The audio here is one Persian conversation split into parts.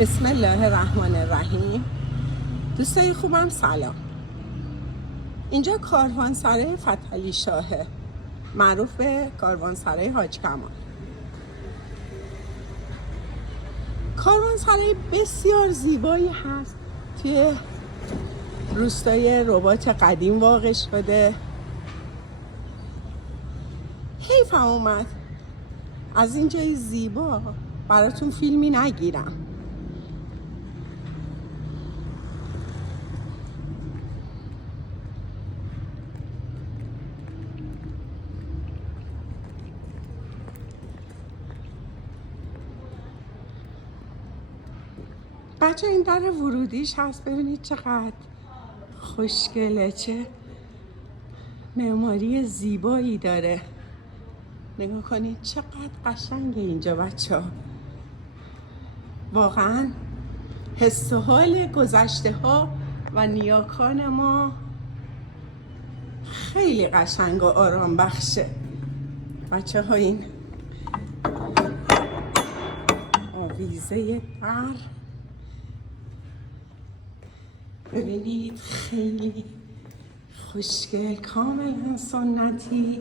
بسم الله الرحمن الرحیم. دوستای خوبم سلام. اینجا کاروانسرای فتحعلی شاهه، معروف به کاروانسرای حاج کمال. کاروانسرای بسیار زیبایی هست، توی روستای رباط قدیم واقع شده. حیفم اومد از این جای زیبا براتون فیلمی نگیرم. بچه این در ورودیش هست، ببینید چقدر خوشگله، چه معماری زیبایی داره. نگاه کنید چقدر قشنگه اینجا بچه ها. واقعا حس و حال گذشته ها و نیاکان ما خیلی قشنگ و آرام بخشه. بچه ها این آویزه در ببینید خیلی خوشگل، کاملا سنتی.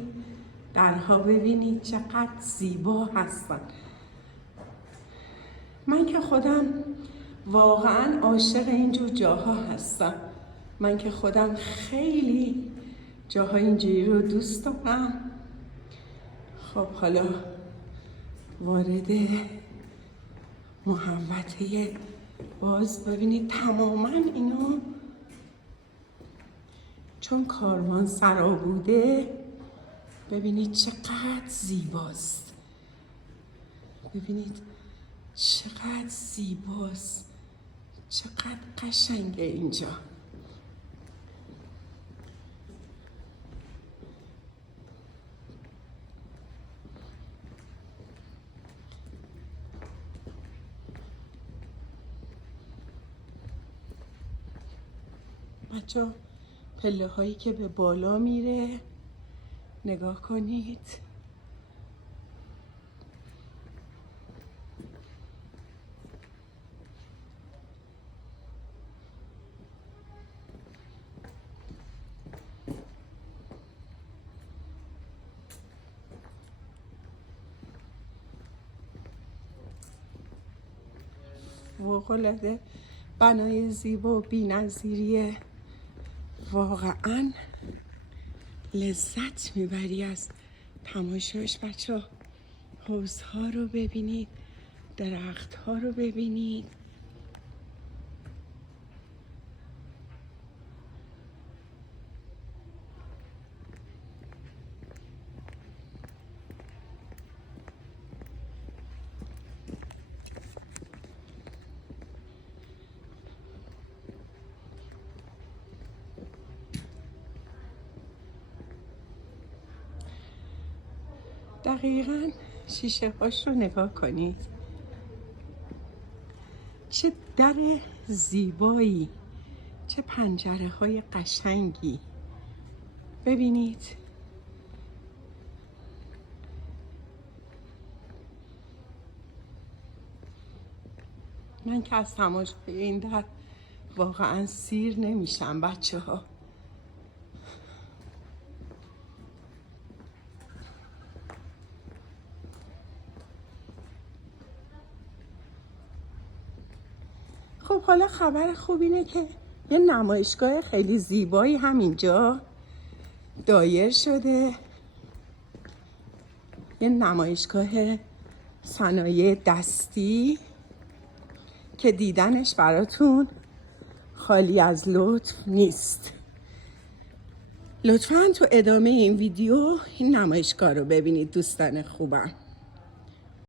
درها ببینید چقدر زیبا هستن. من که خودم واقعا عاشق اینجور جاها هستم. من که خودم خیلی جاهای اینجوری رو دوست دارم. خب حالا وارد محوطه باز ببینید تماما اینا چون کاروانسرا بوده. ببینید چقدر زیباست، ببینید چقدر زیباست، چقدر قشنگه اینجا. بچه پله هایی که به بالا میره نگاه کنید. فوق‌العاده بنای زیبا و بی‌نظیریه. واقعا لذت میبری از تماشاش. بچه ها حوضها رو ببینید، درختها رو ببینید. دقیقاً شیشه هاش رو نگاه کنید، چه در زیبایی، چه پنجره های قشنگی. ببینید من که از تماشای این در واقعا سیر نمیشم بچه ها. خب حالا خبر خوب اینه که یه نمایشگاه خیلی زیبایی همینجا دایر شده. یه نمایشگاه صنایع دستی که دیدنش براتون خالی از لطف نیست. لطفاً تو ادامه این ویدیو این نمایشگاه رو ببینید دوستان خوبم.